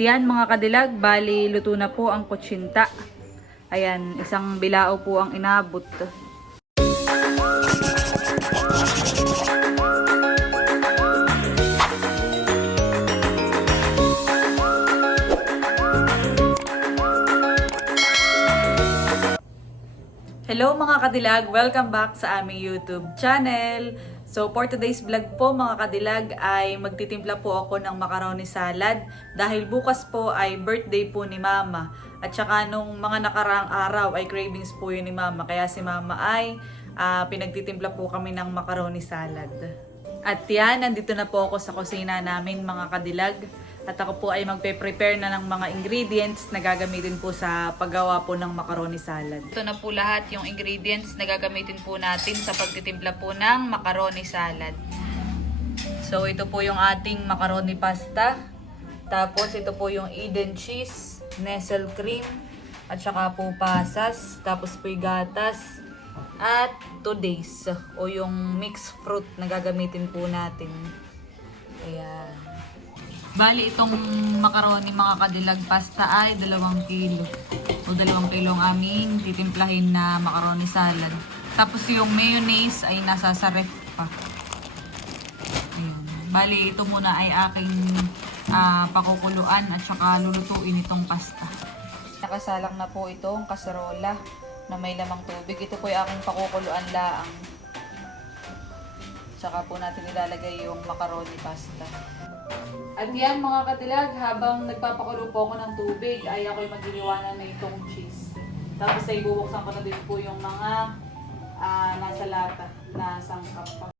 At yan mga kadilag, bali luto na po ang kutsinta. Ayan, isang bilao po ang inabot. Hello mga kadilag! Welcome back sa aming YouTube channel. So for today's vlog po mga kadilag ay magtitimpla po ako ng macaroni salad dahil bukas po ay birthday po ni Mama. At saka nung mga nakaraang araw ay cravings po yun ni Mama kaya si Mama ay ah, pinagtitimpla po kami ng macaroni salad. At yan, nandito na po ako sa kusina namin mga kadilag. At ako po ay magpe-prepare na ng mga ingredients na gagamitin po sa paggawa po ng macaroni salad. Ito na po lahat yung ingredients na gagamitin po natin sa pagtitimpla po ng macaroni salad. So ito po yung ating macaroni pasta. Tapos ito po yung Eden cheese, Nestle cream, at saka po pasas, tapos po gatas, at today's o yung mixed fruit na gagamitin po natin. Ayan. Bali, itong macaroni mga kadilag pasta ay dalawang kilo. O dalawang kilo ang aming titimplahin na macaroni salad. Tapos yung mayonnaise ay nasa sa ref pa. Ayan. Bali, ito muna ay aking ah, pakukuluan at saka lulutuin itong pasta. Nakasalang na po itong kaserola na may lamang tubig. Ito po yung aking pakukuluan laang. Tsaka po natin ilalagay yung macaroni pasta. At yan mga katilag, habang nagpapakulo po ako ng tubig, ay ako'y maginiwanan na itong cheese. Tapos ay bubuksan ko na din po yung mga ah, nasa lata na sangkap.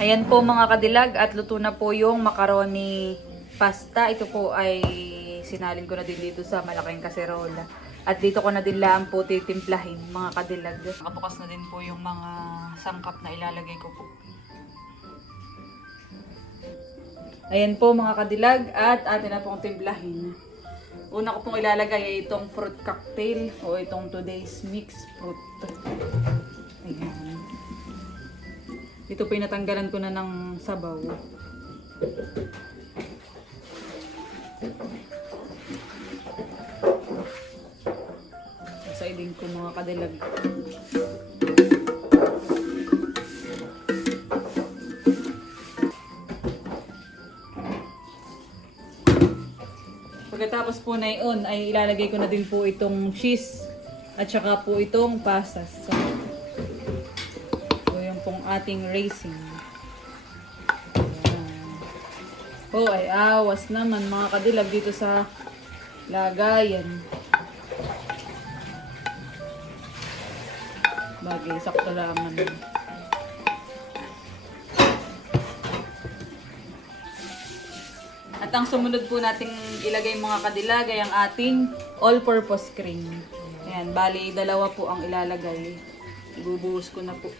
Ayan po mga kadilag at luto na po yung macaroni pasta. Ito po ay sinalin ko na din dito sa malaking kaserola. At dito ko na din lang po titimplahin mga kadilag. Nakabukas na din po yung mga sangkap na ilalagay ko po. Ayan po mga kadilag at atin na pong timplahin. Una ko pong ilalagay ay itong fruit cocktail o itong today's mixed fruit. Ayan. Ito pinatanggalan ko na ng sabaw. Sasailin ko mga kadilag. Pagkatapos po na yun, ay ilalagay ko na din po itong cheese at saka po itong pasas. So, ating racing. Ayan. Oh, ay awas naman mga kadilag dito sa lagayan. Bagay, sakto lang naman. At ang sumunod po nating ilagay mga kadilag ay ang ating all-purpose cream. Ayan, bali dalawa po ang ilalagay. Ibubuhos ko na po.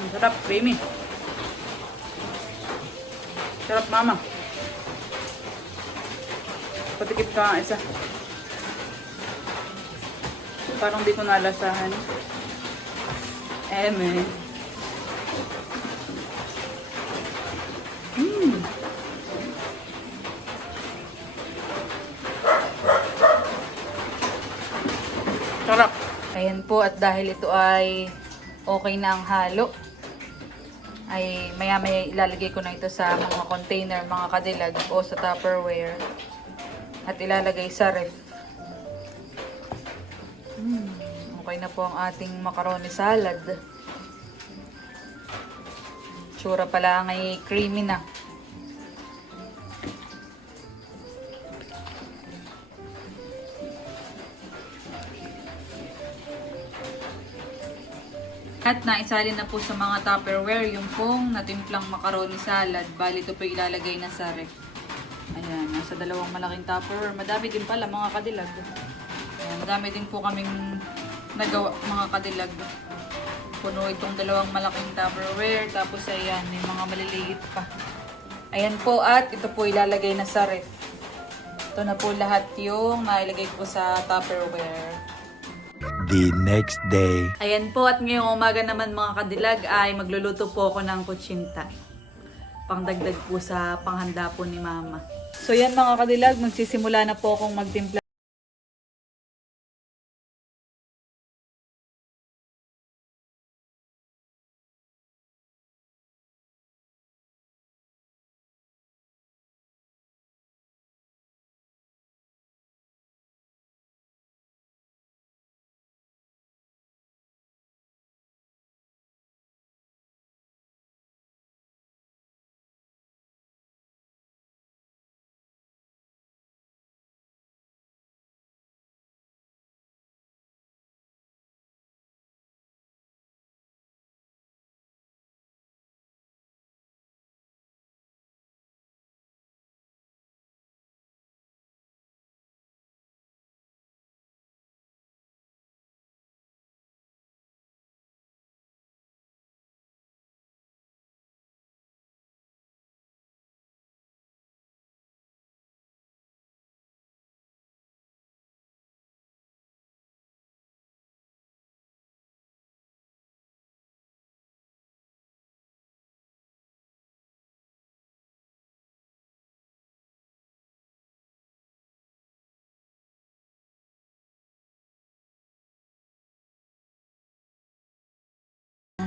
Ang sarap, creamy. Sarap, mama. Patikip ka isa. Parang di ko nalasahan. Eme. Mmm. Sarap. Ayan po at dahil ito ay okay na ang halo, ay maya maya ilalagay ko na ito sa mga container, mga kadilag o sa tupperware at ilalagay sa ref. Mm, okay na po ang ating macaroni salad. Tsura pala ay creamy na. At naisalin na po sa mga tupperware yung pong natimplang macaroni salad. Bali ito po ilalagay na sa ref. Ayan, nasa dalawang malaking tupperware. Madami din pala mga kadilag. Ayan, madami din po kaming nagawa mga kadilag. Puno itong dalawang malaking tupperware. Tapos ayan, may mga maliliit pa. Ayan po at ito po ilalagay na sa ref. Ito na po lahat yung nailagay ko sa tupperware. The next day. Ayan po at ngayong umaga naman mga kadilag ay magluluto po ako ng kutsinta. Pangdagdag po sa panghanda po ni mama. So yan mga kadilag, magsisimula na po akong magtimpla.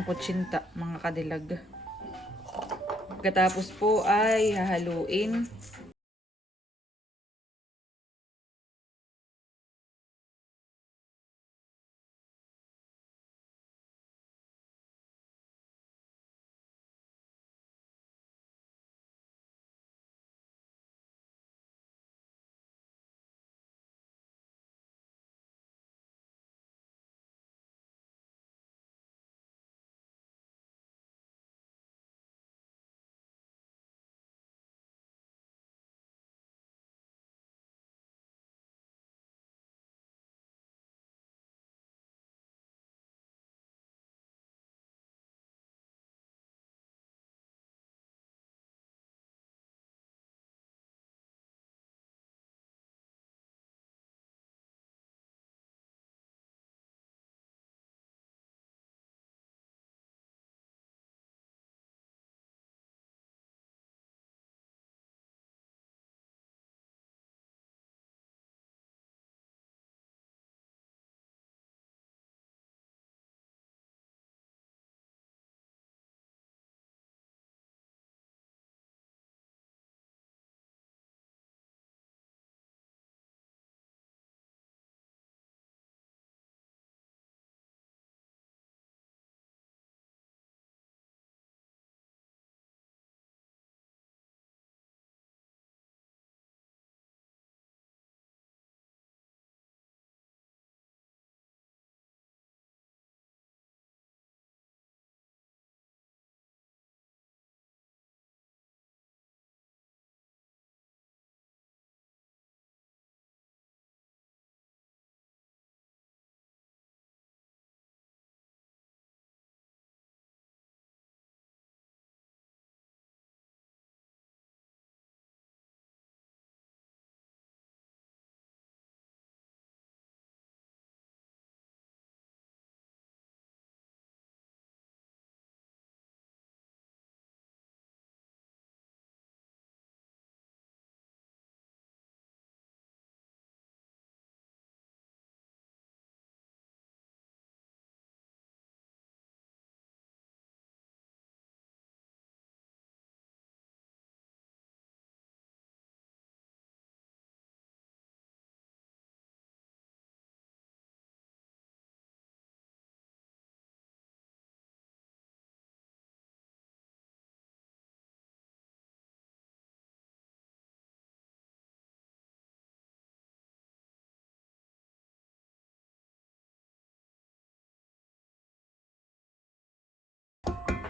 Ang kutsinta mga kadilag. Pagkatapos po ay hahaluin.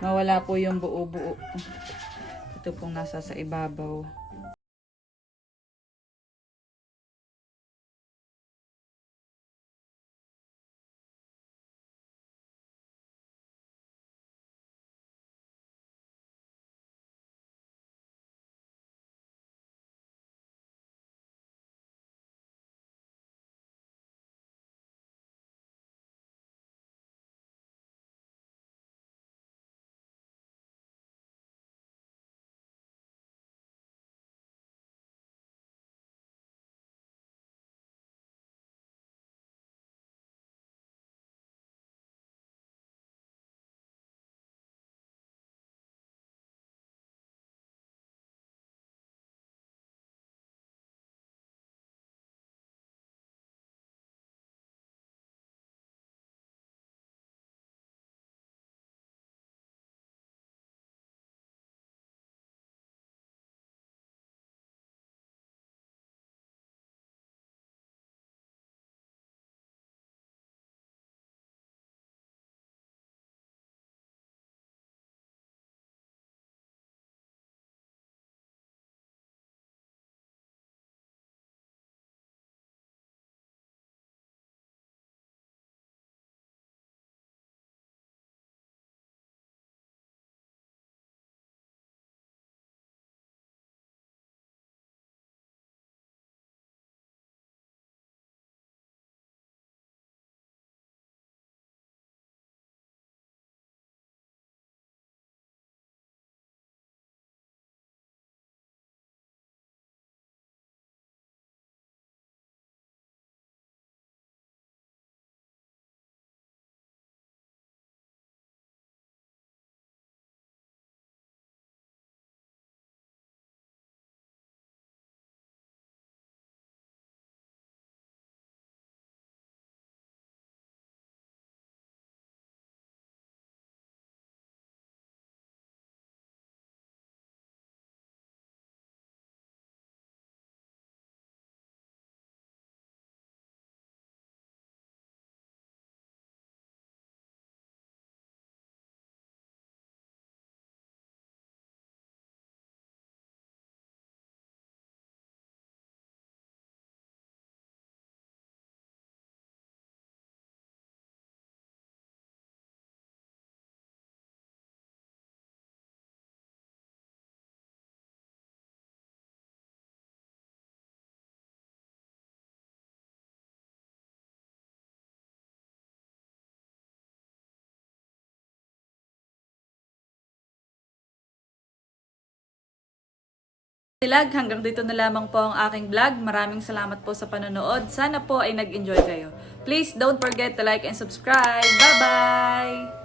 Mawala po yung buo-buo. Ito pong nasa sa ibabaw. Dilag, hanggang dito na lamang po ang aking vlog. Maraming salamat po sa panonood. Sana po ay nag-enjoy kayo. Please don't forget to like and subscribe. Bye-bye!